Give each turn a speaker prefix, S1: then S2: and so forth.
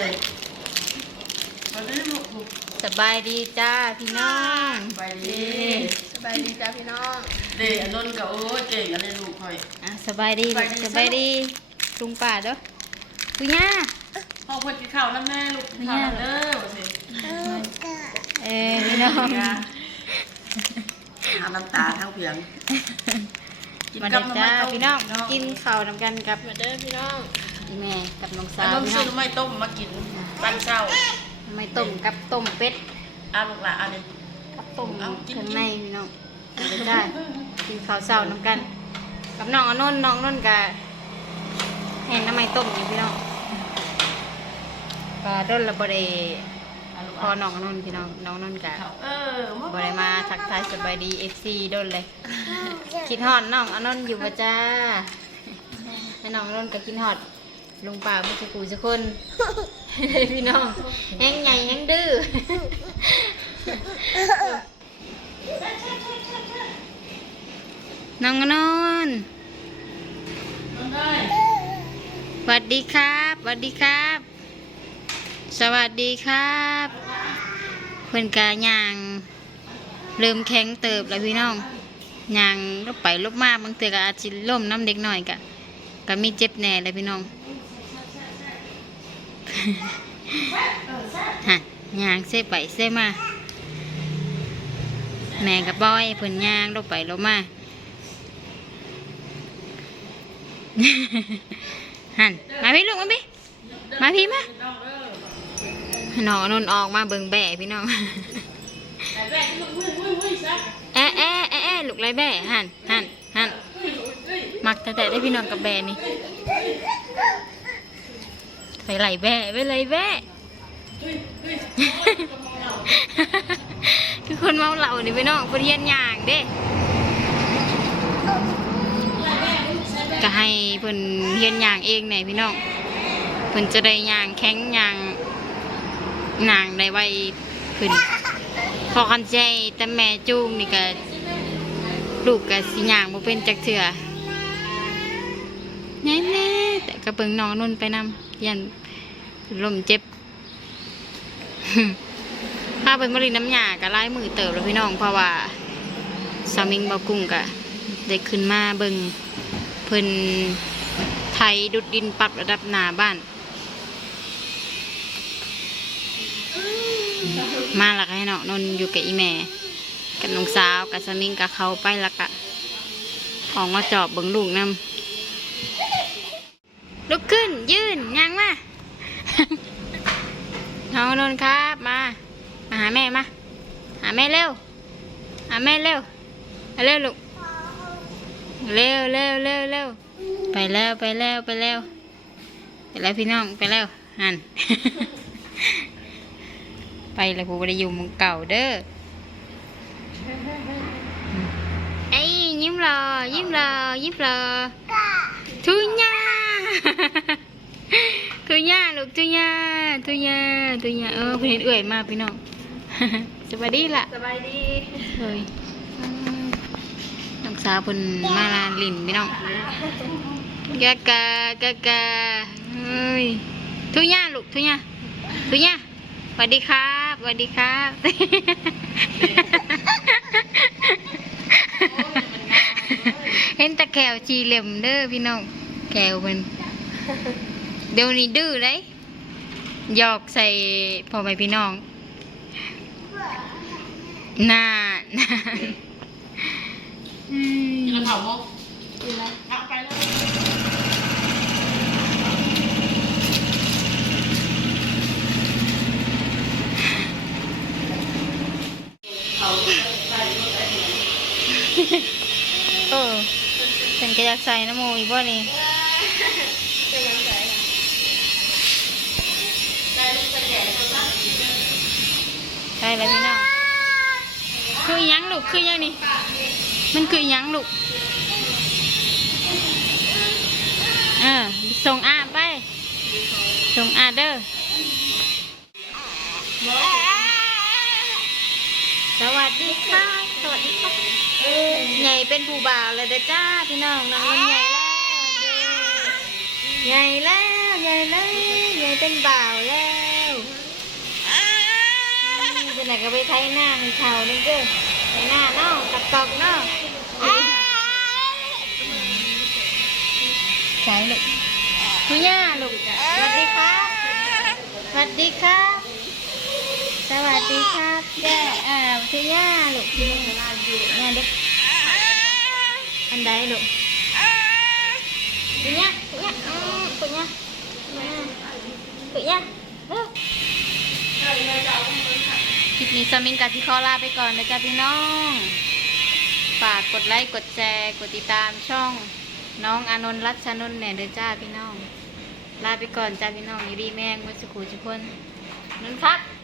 S1: เลยมาดิลูกลูก
S2: สบายดีจ้าพี่น้อง
S1: ไปดิ
S3: สบายดีจ้าพี่น้อง
S1: เด็กอันนนท์ก็โอ้ยเก่งอะไรลูกคอย
S2: อะสบายดี
S1: สบายดี
S2: สบายดีลุงป่าเด้อคุยย่า
S1: พ่อเพิ่นกินข้าวน้ำแม่ลูกกินข้าวน้ำเด้อว่าสิ
S2: เอ้ยพี่น้อง
S1: หาน้ำตาทั้งเพียง
S2: มาเด้อจ้า
S1: ต้ม
S2: พี่น้องกินข้าวนำกันกับ
S3: มาเด้อพี่น้อง
S2: อีแม่กับน้อง
S1: อั
S2: สานวน
S1: นท์
S2: พี่น้
S1: ซื้
S2: อ
S1: องไม่ต้มมากินปั้นเช้า
S2: ไม่ต้มกับต้มเป็ด
S1: อะลูกหลานอันนี้
S2: กับต้ม
S1: เอากิน
S2: เครื่องในพี่น้องมาเด้อจ้ากินข้าวเช้านำกัน กับน้องอนนท์น้องอนนท์กับแห้งน้ำไม่ต้มอยู่พี่น้องก็ด้นระบได
S1: อะลูก
S2: พอน้องอนนท์พี่น้องน้องอนนท์กับ
S1: ข้าวเออมา
S2: บได้มาทักทายสบายดีเอฟซีโดนเลย คิดฮอดน้องอนนท์อยู่ปะจ้าให้น้องอนนท์ก็คิดฮอด ลงป่าบุษกูสักคนเลยพี่น้องแห้งใหญ่แห้งดื้อน้องนนท์
S1: น้องได้
S2: สวัสดีครับสวัสดีครับ สวัสดีครับเพื่อนกาย่างเริ่มแข็งเติบแล้วพี่น้องย่างลบไปลบมาบางเตือกอาจจะล่มน้ำเด็กหน่อยกะก็มีเจ็บแน่เลยพี่น้อง ฮะยางเสไปเสมา แม่กับบอยเพิ่นยางลบไปลบมาหันมาพี่ลูกมาพี่มาพี่มาน้องนนออกมาเบิ่งแบ่พี่น้อง
S1: แม่ที่ลูกวิ่งวิ่งวิ่งซะ
S2: แอะแอะแอะแอะลูกไรแบ่หันหันหันมักแต่แต่ได้พี่น้องกับแบ่นี่ ไปไหลแบ่ไปไหลแบ่คือคนเมาเหล้านี่พี่น้องเพิ่นเฮียนย่างเด้ก็ให้เพิ่นเฮียนย่างเองแหน่พี่น้องเพิ่นจะได้ย่างแข็งย่างนางได้ไวขึ้นพอคันใจแต่แม่จูงนี่ก็ลูกก็สิย่างบ่เป็นจักเทื่อแน่ๆแต่ก็เบิ่งน้องนุ่นไปนำยัน ลมเจ็บถ้าเป็นมะลิน้ำยาก็ไล่มือเติบแล้วพี่น้องเพราะว่าสามิงบากุ้งก็ได้ขึ้นมาเบิงเพิ่นไทยดุดดินปรับระดับหนาบ้าน มาล้วก็ให้น้องนนอยู่กับอีแม่กับน้องสาวกับสามิงกับเขาไปล้วก็ออกมาจอบเบิงลูกนำลุกขึ้นยืนยังมา น้องนนท์ครับมา มาหาแม่มา หาแม่เร็ว หาแม่เร็วมาเร็วลูก เร็วเร็วเร็วเร็วไปแล้วไปแล้วไปแล้ว ไปแล้วพี่น้องไปแล้วหัน ไปแล้วกูบ่ได้อยู่หมึงเก่าเด้อไอ้ยยิ้มรอยิ้มรอยิ้มรอทุญ่า ทุญ่าลูกทุญ่าทุญ่าทุญ่าเออเพิ่นเห็นเอื่อยมากพี่น้อง สวัสดีล่ะ
S3: สบายดี
S2: เฮ้ยน้องสาวเพิ่นมาลานลินพี่น้องกะกะกะกะเฮ้ยทุญ่าลูกทุญ่าทุญ่าสวัสดีครับสวัสดีครับเห็นแตะแขวจีเหลี่ยมเด้อพี่น้องแขวเพิ่น เดี๋ยวนี้ดื้อเลยหยอกใส่พ่อแม่พี่น้องน่าน่าอืม
S1: กินแล้วเผาโม
S3: กินแล้ว
S1: เอาไปเลย
S2: เออเป็นกระยักใส่น้ำมูอีกบ่นี่
S3: เป็นยังไง
S2: ใช่ แล้วพี่น้องคือยังลูกคือยังนี่มันคือยังลูกเออส่งอาไปส่งอาเด้อสวัสดีค่ะสวัสดีค่ะใหญ่เป็นผู้บ่าวเลยเด้อจ้าพี่น้องน้องมันใหญ่แล้วใหญ่แล้วใหญ่แล้วใหญ่เป็นบ่าวแล้ว ไหนก็ไปไทยหน้ามีเขานี่เด้อไทหน้าเนาะตักตอกเนาะใช่ลูกคุณย่าลูกสวัสดีครับสวัสดีครับ สวัสดีครับแย่เอ่อคุณย่าลูกย่าเด็กอันใดลูกคุณย่าคุณย่าคุณย่าคุณย่า ลิปนี้สมิงกับที่ขอลาไปก่อนนะจ๊ะพี่น้อง ฝากกดไลค์กดแชร์กดติดตามช่องน้องอานนท์รัชนนท์แหน่เด้อจ้าพี่น้อง ลาไปก่อนจ้าพี่น้องอยู่ดีแม่งวัสุขุทุกคนนั่นครับ